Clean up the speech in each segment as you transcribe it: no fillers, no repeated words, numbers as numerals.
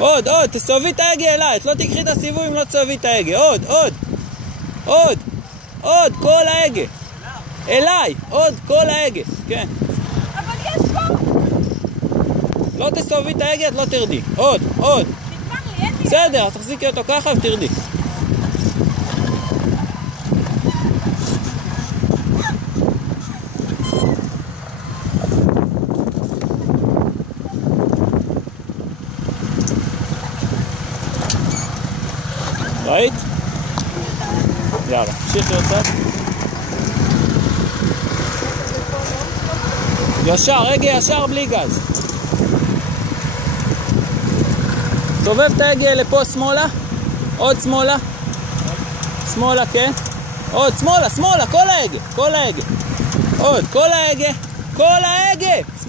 עוד, תסובבי את ההגה אליי, את לא תקחי את הסיבוב אם לא תסובבי את ההגה, עוד, כל ההגה. אליי, עוד, כל ההגה, כן. אבל יש פה. לא תסובבי את ההגה, את לא תרדי, עוד. נגמר לי, אין לי. בסדר, תחזיקי אותו ככה ותרדי. ראית? יאללה, תמשיכי אותה. ישר, רגע ישר בלי גז. סובב את ההגה לפה שמאלה. עוד שמאלה. שמאלה, כן. עוד שמאלה, כל ההגה. עוד, כל ההגה.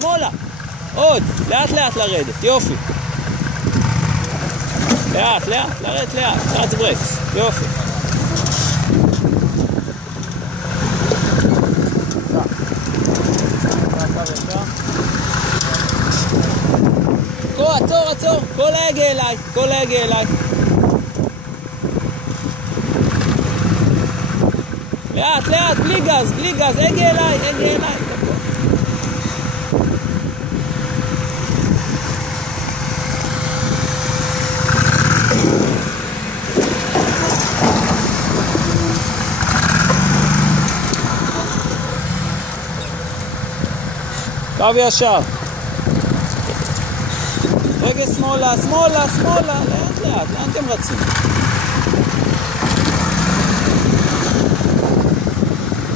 שמאלה. עוד, לאט לרדת, יופי. לאט, לרדת לאט, חץ ברקס, יופי. עצור, כל ההגה אליי. לאט, בלי גז, הגה אליי. קו ישר. רגע שמאלה, לאט, לאן אתם רצים?